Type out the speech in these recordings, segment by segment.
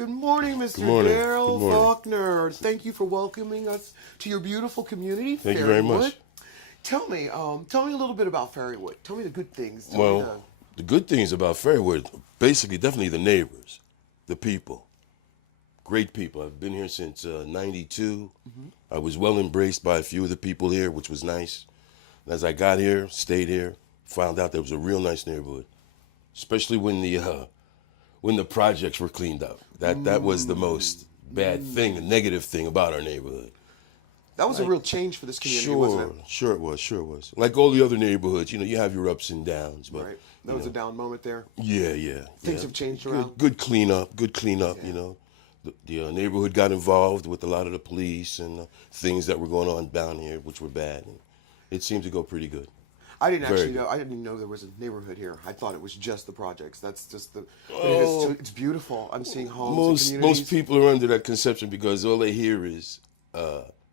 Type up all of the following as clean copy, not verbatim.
Good morning, Mr. Good morning. Darrell Good morning. Faulkner. Thank you for welcoming us to your beautiful community, Thank you very much. Tell me a little bit about Fairywood. Tell me the good things. Well, the good things about Fairywood, basically, definitely the neighbors, the people. Great people. I've been here since '92. I was well embraced by a few of the people here, which was nice. And as I got here, stayed here, found out there was a real nice neighborhood, especially when the projects were cleaned up. That was the most bad thing, the negative thing about our neighborhood. That was a real change for this community, wasn't it? Sure it was. Like all the other neighborhoods, you have your ups and downs. But, Right. That was a down moment there. Yeah. Things have changed around. Good cleanup, Yeah. The neighborhood got involved with a lot of the police and things that were going on down here, which were bad. And it seemed to go pretty good. I didn't Very actually good. know. I didn't even know there was a neighborhood here. I thought it was just the projects. That's just the. Oh. It's beautiful. I'm seeing homes and Most communities. people are under that conception because all they hear is,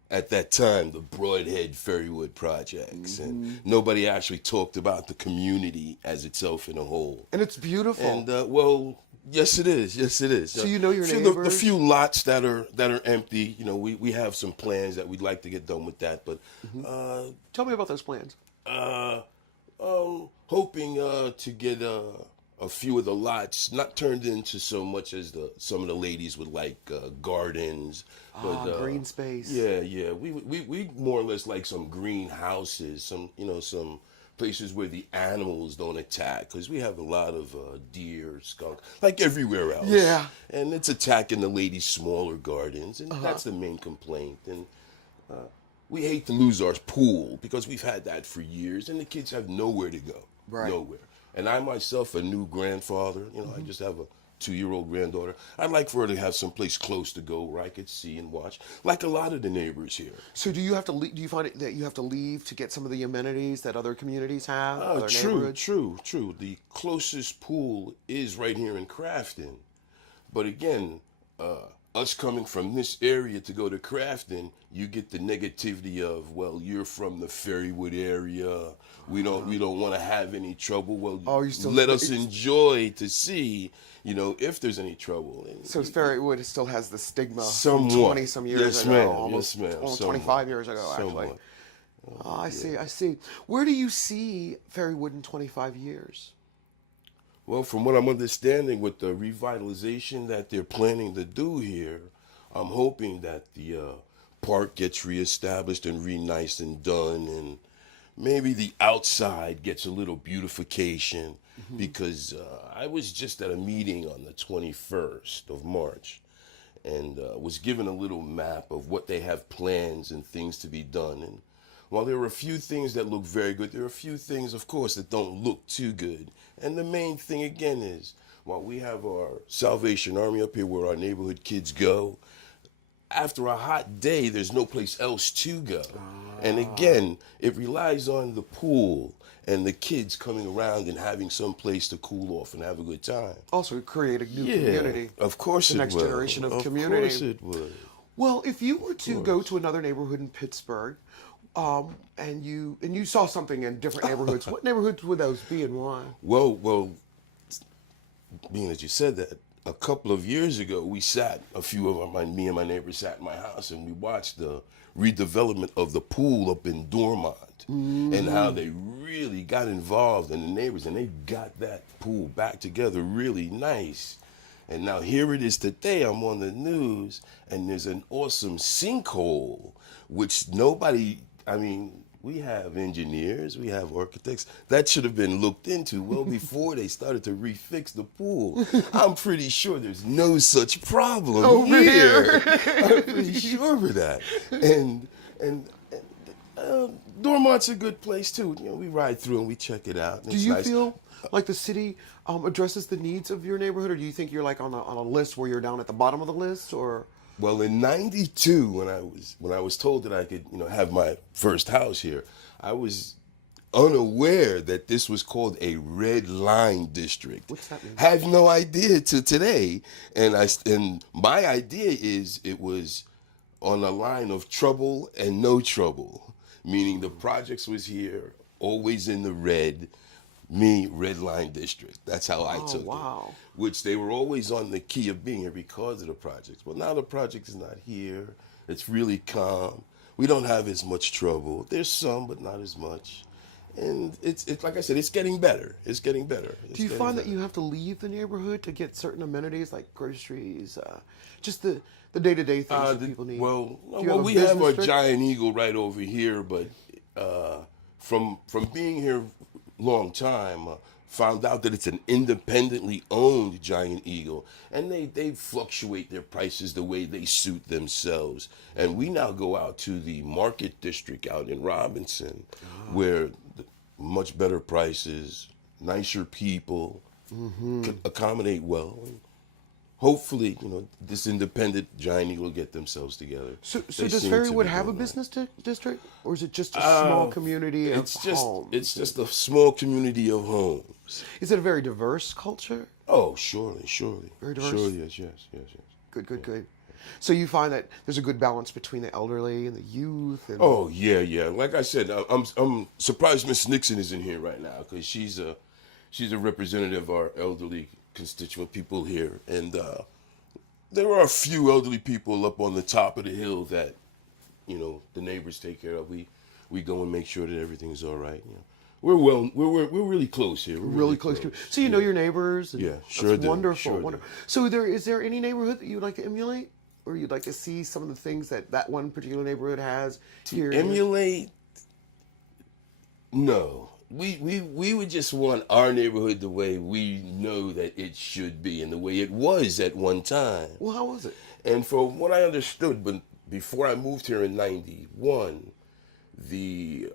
at that time, the Broadhead Fairywood projects. And nobody actually talked about the community as itself in a whole. And it's beautiful. And, yes, it is. So you know your the neighbors? few lots that are empty, we have some plans that we'd like to get done with that. But Tell me about those plans. hoping to get a few of the lots not turned into so much as some of the ladies would like gardens. But, Green space. Yeah. We more or less like some greenhouses, some places where the animals don't attack, because we have a lot of deer, skunk, like everywhere else. Yeah. And it's attacking the ladies' smaller gardens, and that's the main complaint. And we hate to lose our pool because we've had that for years, and the kids have nowhere to go. Right. Nowhere. And I myself, a new grandfather, I just have a 2-year-old granddaughter. I'd like for her to have some place close to go where I could see and watch, like a lot of the neighbors here. So do you have to leave? Do you find it that you have to leave to get some of the amenities that other communities have? Other neighborhoods? True. The closest pool is right here in Crafton. But again, us coming from this area to go to Crafton, you get the negativity of, well, you're from the Fairywood area. We don't want to have any trouble. Well, let us enjoy to see, if there's any trouble. And So Fairywood still has the stigma Somewhat. from 20-some years Yes, ago. ma'am. Almost, Yes, ma'am. almost Somewhat. 25 years ago, actually. Somewhat. I see. Where do you see Fairywood in 25 years? Well, from what I'm understanding with the revitalization that they're planning to do here, I'm hoping that the park gets reestablished and re-niced and done, and maybe the outside gets a little beautification, because I was just at a meeting on the 21st of March and was given a little map of what they have plans and things to be done. And while there are a few things that look very good, there are a few things, of course, that don't look too good. And the main thing, again, is while we have our Salvation Army up here where our neighborhood kids go, after a hot day, there's no place else to go. And again, it relies on the pool and the kids coming around and having some place to cool off and have a good time. Also create a new community. Of course The it next would. generation of community. Of course it would. Well, if you were to go to another neighborhood in Pittsburgh, and you saw something in different neighborhoods, what neighborhoods would those be and why? Well, being that you said that, a couple of years ago, me and my neighbors sat in my house and we watched the redevelopment of the pool up in Dormont and how they really got involved in the neighbors, and they got that pool back together really nice. And now here it is today, I'm on the news, and there's an awesome sinkhole, which we have engineers, we have architects. That should have been looked into well before they started to refix the pool. I'm pretty sure there's no such problem Over here. I'm pretty sure of that. And Dormont's a good place too. We ride through and we check it out. Do you feel like the city addresses the needs of your neighborhood, or do you think you're like on a list where you're down at the bottom of the list, or? Well, in '92, when I was told that I could, have my first house here, I was unaware that this was called a red line district. What's that mean? Had no idea till today, and my idea is it was on a line of trouble and no trouble, meaning the projects was here, always in the red. me, Red Line District. That's how I took wow. it. Which they were always on the key of being here because of the projects. But now the project is not here. It's really calm. We don't have as much trouble. There's some, but not as much. And it's like I said, it's getting better. It's getting better. Do you find that you have to leave the neighborhood to get certain amenities like groceries, just the day-to-day things that people need? Well, we have our giant eagle right over here, but from being here long time, found out that it's an independently owned giant eagle, and they fluctuate their prices the way they suit themselves. And we now go out to the market district out in Robinson, where much better prices, nicer people, can accommodate well. Hopefully, this independent giant eagle will get themselves together. So does Fairywood have a business district, or is it just a small community of homes? It's just a small community of homes. Is it a very diverse culture? Oh, surely. Very diverse? Surely, yes. Good. So you find that there's a good balance between the elderly and the youth? And... Oh, yeah. Like I said, I'm surprised Miss Nixon isn't here right now, because she's a representative of our elderly constituent people here, and there are a few elderly people up on the top of the hill that the neighbors take care of. We go and make sure that everything's all right. We're really close here. We're really close to. So you know your neighbors. And yeah, sure. That's do. wonderful. Sure wonderful. So is there any neighborhood that you'd like to emulate, or you'd like to see some of the things that one particular neighborhood has here? Emulate? No. We would just want our neighborhood the way we know that it should be and the way it was at one time. Well, how was it? And from what I understood, but before I moved here in '91, the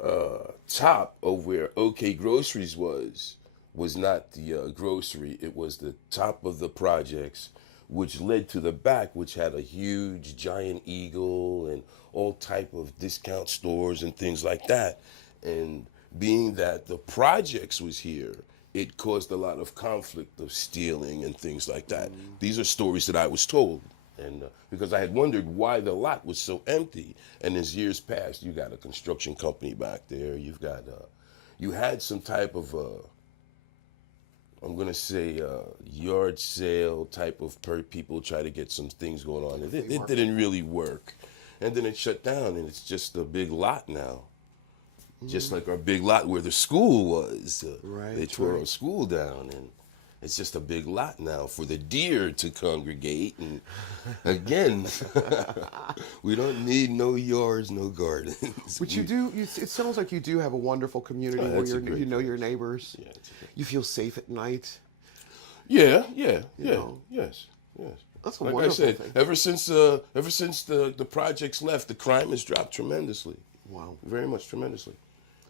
top of where OK Groceries was not the grocery. It was the top of the projects, which led to the back, which had a huge giant eagle and all type of discount stores and things like that. And being that the projects was here, it caused a lot of conflict of stealing and things like that. These are stories that I was told, and because I had wondered why the lot was so empty. And as years passed, you got a construction company back there. You've got, you had some type of, I'm gonna say, yard sale type of people try to get some things going on. It didn't really work, and then it shut down, and it's just a big lot now. Just like our big lot where the school was. They tore our school down, and it's just a big lot now for the deer to congregate. And again, we don't need no yards, no gardens. But you do, it sounds like you do have a wonderful community where you know your neighbors. Yeah, you feel safe at night. Yes. That's a like wonderful I said, thing. ever since the projects left, the crime has dropped tremendously. Wow. Very much tremendously.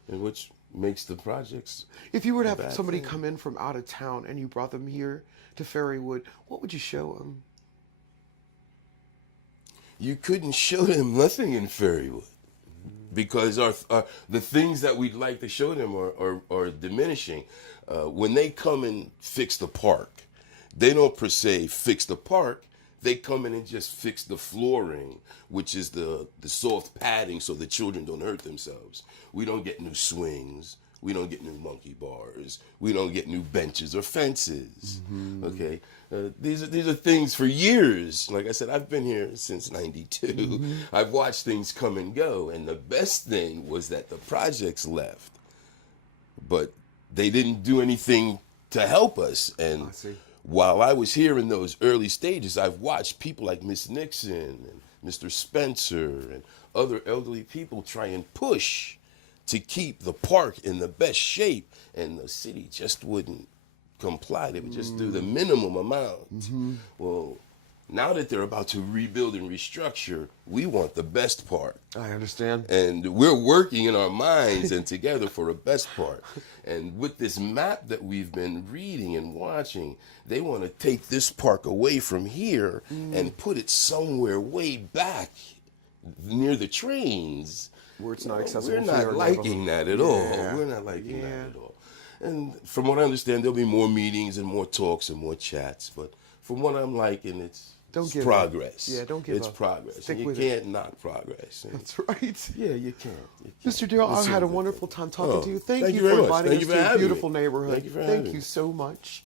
And which makes the projects. If you were to have somebody come in from out of town and you brought them here to Fairywood, what would you show them? You couldn't show them nothing in Fairywood, because the things that we'd like to show them are diminishing. When they come and fix the park, they don't per se fix the park. They come in and just fix the flooring, which is the soft padding so the children don't hurt themselves. We don't get new swings. We don't get new monkey bars. We don't get new benches or fences. Okay, these are things for years. Like I said, I've been here since '92. I've watched things come and go, and the best thing was that the projects left, but they didn't do anything to help us. And while I was here in those early stages, I've watched people like Miss Nixon and Mr. Spencer and other elderly people try and push to keep the park in the best shape, and the city just wouldn't comply. They would just do the minimum amount. Well, now that they're about to rebuild and restructure, we want the best part. I understand. And we're working in our minds and together for the best part. And with this map that we've been reading and watching, they want to take this park away from here and put it somewhere way back near the trains. Where it's not accessible. We're not liking that at all. We're not liking that at all. And from what I understand, there'll be more meetings and more talks and more chats. But from what I'm liking, Don't It's give progress. up. Yeah, don't give It's up. progress. Stick And you with can't knock progress. And That's right. yeah, you can't. Mr. Darrell, I It's had a good. wonderful time talking Oh, to you. Thank thank you you for very much. inviting Thank us you for to a having me. beautiful neighborhood. Thank you for having Thank you me. so much.